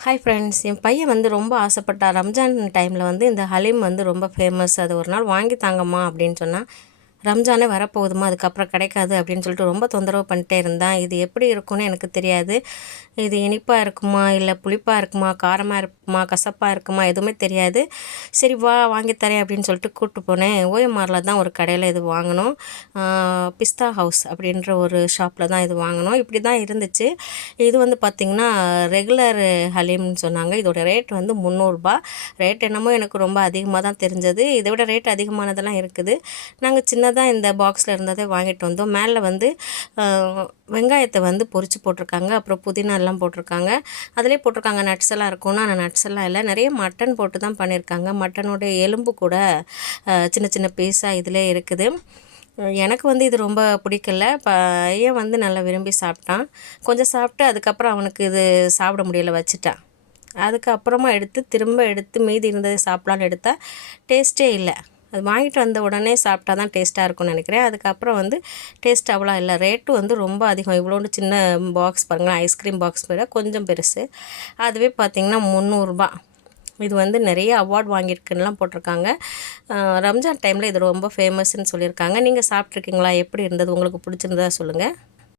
Hi friends என் பையன் வந்து ரொம்ப ஆசைப்பட்டா ரம்ஜான் டைமில் வந்து இந்த ஹலீம் வந்து ரொம்ப ஃபேமஸ் அது ஒரு நாள் வாங்கி தாங்கம்மா அப்படின்னு சொன்னால் ரம்ஜானே வரப்போகுதுமா அதுக்கப்புறம் கிடைக்காது அப்படின்னு சொல்லிட்டு ரொம்ப தொந்தரவு பண்ணிட்டே இருந்தேன் இது எப்படி இருக்கும்னு எனக்கு தெரியாது. இது இனிப்பாக இருக்குமா இல்லை புளிப்பாக இருக்குமா காரமாக இருக்குமா கசப்பாக இருக்குமா எதுவுமே தெரியாது. சரி வா வாங்கித்தரேன் அப்படின்னு சொல்லிட்டு கூப்பிட்டு போனேன். ஓஎம்ஆரில் தான் ஒரு கடையில் இது வாங்கினோம். பிஸ்தா ஹவுஸ் அப்படின்ற ஒரு ஷாப்பில் தான் இது வாங்கினோம். இப்படி தான் இருந்துச்சு. இது வந்து பார்த்திங்கன்னா ரெகுலர் ஹலீம்னு சொன்னாங்க. இதோட ரேட் வந்து முந்நூறுரூபா ரேட் என்னமோ எனக்கு ரொம்ப அதிகமாக தான் தெரிஞ்சது. இதை விட ரேட் அதிகமானதெல்லாம் இருக்குது. நாங்கள் சின்ன சின்னதாக இந்த பாக்ஸில் இருந்ததை வாங்கிட்டு வந்தோம். மேலே வந்து வெங்காயத்தை வந்து பொரித்து போட்டிருக்காங்க. அப்புறம் புதினா எல்லாம் போட்டிருக்காங்க. அதிலே போட்டிருக்காங்க. நட்ஸ் எல்லாம் இருக்கும்னா ஆனால் நட்ஸ் எல்லாம் இல்லை. நிறைய மட்டன் போட்டு தான் பண்ணியிருக்காங்க. மட்டனுடைய எலும்பு கூட சின்ன சின்ன பீஸாக இதில் இருக்குது. எனக்கு வந்து இது ரொம்ப பிடிக்கல. பையன் வந்து நல்லா விரும்பி சாப்பிட்டான். கொஞ்சம் சாப்பிட்டு அதுக்கப்புறம் அவனுக்கு இது சாப்பிட முடியல வச்சுட்டான் அதுக்கப்புறமா எடுத்து திரும்ப எடுத்து மீதி இருந்ததை சாப்பிட்லான்னு எடுத்தால் டேஸ்ட்டே இல்லை. அது வாங்கிட்டு வந்த உடனே சாப்பிட்டா தான் டேஸ்ட்டாக இருக்கும்னு நினைக்கிறேன். அதுக்கப்புறம் வந்து டேஸ்ட் அவ்வளோ இல்லை. ரேட்டு வந்து ரொம்ப அதிகம். இவ்வளோண்டு சின்ன பாக்ஸ் பாருங்களேன். ஐஸ்கிரீம் பாக்ஸ் விட கொஞ்சம் பெருசு. அதுவே பார்த்திங்கன்னா முந்நூறுரூபா இது வந்து நிறைய அவார்ட் வாங்கியிருக்குன்னெலாம் போட்டிருக்காங்க. ரம்ஜான் டைமில் இது ரொம்ப ஃபேமஸ்ன்னு சொல்லியிருக்காங்க. நீங்கள் சாப்பிட்ருக்கீங்களா எப்படி இருந்தது? உங்களுக்கு பிடிச்சிருந்ததா சொல்லுங்கள்